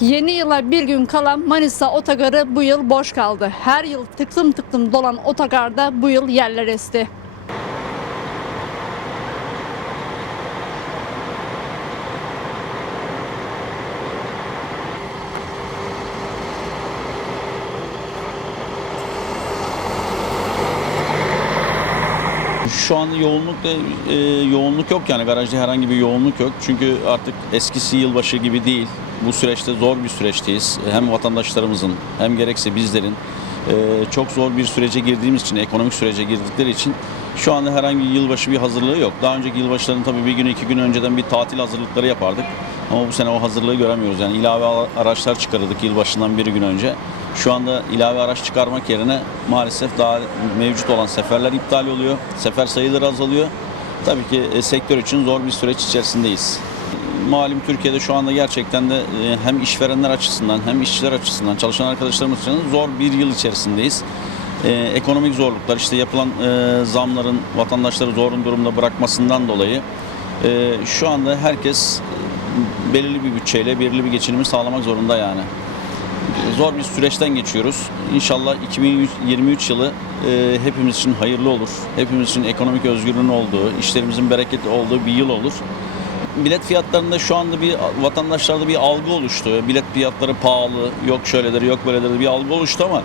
Yeni yıla bir gün kalan Manisa otogarı bu yıl boş kaldı. Her yıl tıklım tıklım dolan otogarda bu yıl yerler esti. Şu an yoğunluk da e, yoğunluk yok yani garajda herhangi bir yoğunluk yok. Çünkü artık eskisi yılbaşı gibi değil. Bu süreçte zor bir süreçteyiz. Hem vatandaşlarımızın hem gerekse bizlerin e, çok zor bir sürece girdiğimiz için, ekonomik sürece girdikleri için şu anda herhangi yılbaşı bir hazırlığı yok. Daha önceki yılbaşların tabii bir gün iki gün önceden bir tatil hazırlıkları yapardık. Ama bu sene o hazırlığı göremiyoruz. Yani ilave ara- araçlar çıkarırdık yılbaşından bir gün önce. Şu anda ilave araç çıkarmak yerine maalesef daha mevcut olan seferler iptal oluyor. Sefer sayıları azalıyor. Tabii ki e, sektör için zor bir süreç içerisindeyiz. Malum Türkiye'de şu anda gerçekten de e, hem işverenler açısından hem işçiler açısından çalışan arkadaşlarımız için zor bir yıl içerisindeyiz. E, ekonomik zorluklar işte yapılan e, zamların vatandaşları zor durumda bırakmasından dolayı e, şu anda herkes e, belirli bir bütçeyle belirli bir geçinimi sağlamak zorunda yani zor bir süreçten geçiyoruz. İnşallah 2023 yılı e, hepimiz için hayırlı olur. Hepimiz için ekonomik özgürlüğün olduğu, işlerimizin bereketli olduğu bir yıl olur. Bilet fiyatlarında şu anda bir vatandaşlarda bir algı oluştu. Bilet fiyatları pahalı, yok şöyledir, yok böyledir bir algı oluştu ama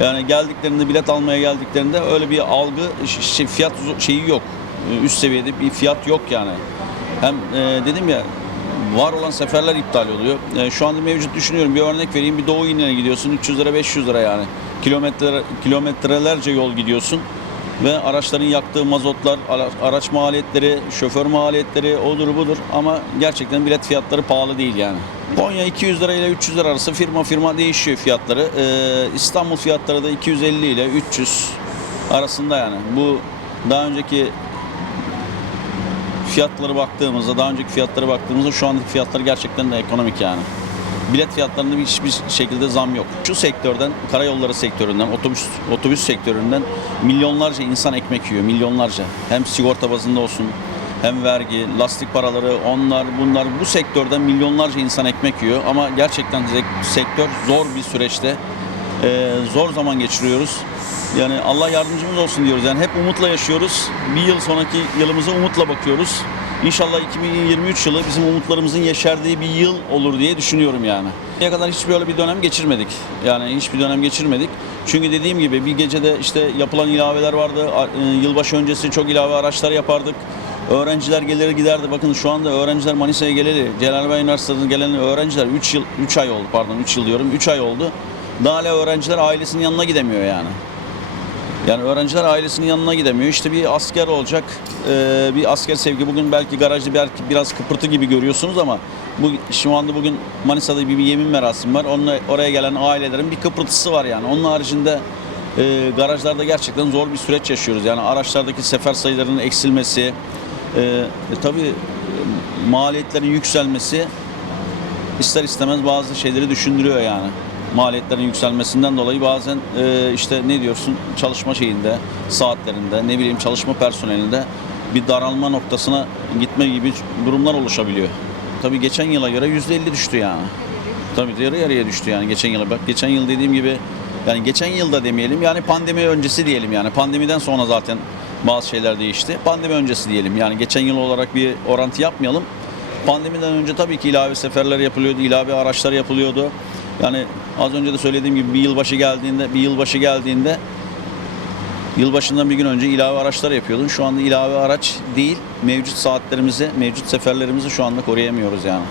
yani geldiklerinde bilet almaya geldiklerinde öyle bir algı şey, fiyat şeyi yok. Üst seviyede bir fiyat yok yani. Hem e, dedim ya var olan seferler iptal oluyor. E, şu anda mevcut düşünüyorum. Bir örnek vereyim. Bir Doğu İğne'ye gidiyorsun. 300 lira 500 lira yani. Kilometre, kilometrelerce yol gidiyorsun. Ve araçların yaktığı mazotlar, ara- araç maliyetleri, şoför maliyetleri odur budur. Ama gerçekten bilet fiyatları pahalı değil yani. Konya 200 lira ile 300 lira arası firma firma değişiyor fiyatları. E, İstanbul fiyatları da 250 ile 300 arasında yani. Bu daha önceki fiyatları baktığımızda, daha önceki fiyatlara baktığımızda şu andaki fiyatlar gerçekten de ekonomik yani. Bilet fiyatlarında hiçbir şekilde zam yok. Şu sektörden, karayolları sektöründen, otobüs otobüs sektöründen milyonlarca insan ekmek yiyor, milyonlarca. Hem sigorta bazında olsun, hem vergi, lastik paraları, onlar bunlar bu sektörden milyonlarca insan ekmek yiyor. Ama gerçekten sektör zor bir süreçte, zor zaman geçiriyoruz. Yani Allah yardımcımız olsun diyoruz. Yani hep umutla yaşıyoruz. Bir yıl sonraki yılımıza umutla bakıyoruz. İnşallah 2023 yılı bizim umutlarımızın yeşerdiği bir yıl olur diye düşünüyorum yani. Ne kadar hiç böyle bir dönem geçirmedik. Yani hiçbir dönem geçirmedik. Çünkü dediğim gibi bir gecede işte yapılan ilaveler vardı. E, Yılbaşı öncesi çok ilave araçlar yapardık. Öğrenciler gelir giderdi. Bakın şu anda öğrenciler Manisa'ya geleli, Celalbay Üniversitesi'ne gelen öğrenciler 3 yıl 3 ay oldu pardon 3 yıl diyorum. 3 ay oldu. Daha hala öğrenciler ailesinin yanına gidemiyor yani. Yani öğrenciler ailesinin yanına gidemiyor. İşte bir asker olacak, e, bir asker sevgi. Bugün belki garajda belki biraz kıpırtı gibi görüyorsunuz ama bu şu anda bugün Manisa'da bir, bir yemin merasimi var. Onunla, oraya gelen ailelerin bir kıpırtısı var yani. Onun haricinde e, garajlarda gerçekten zor bir süreç yaşıyoruz. Yani araçlardaki sefer sayılarının eksilmesi, e, e, tabii maliyetlerin yükselmesi ister istemez bazı şeyleri düşündürüyor yani. Maliyetlerin yükselmesinden dolayı bazen e, işte ne diyorsun çalışma şeyinde, saatlerinde, ne bileyim çalışma personelinde bir daralma noktasına gitme gibi durumlar oluşabiliyor. Tabii geçen yıla göre %50 düştü yani. Tabii yarı yarıya düştü yani geçen yıla. Bak geçen yıl dediğim gibi yani geçen yılda demeyelim yani pandemi öncesi diyelim yani. Pandemiden sonra zaten bazı şeyler değişti. Pandemi öncesi diyelim yani geçen yıl olarak bir orantı yapmayalım. Pandemiden önce tabii ki ilave seferler yapılıyordu, ilave araçlar yapılıyordu. Yani az önce de söylediğim gibi bir yılbaşı geldiğinde, bir yılbaşı geldiğinde yılbaşından bir gün önce ilave araçlar yapıyordun. Şu anda ilave araç değil, mevcut saatlerimizi, mevcut seferlerimizi şu anda koruyamıyoruz yani.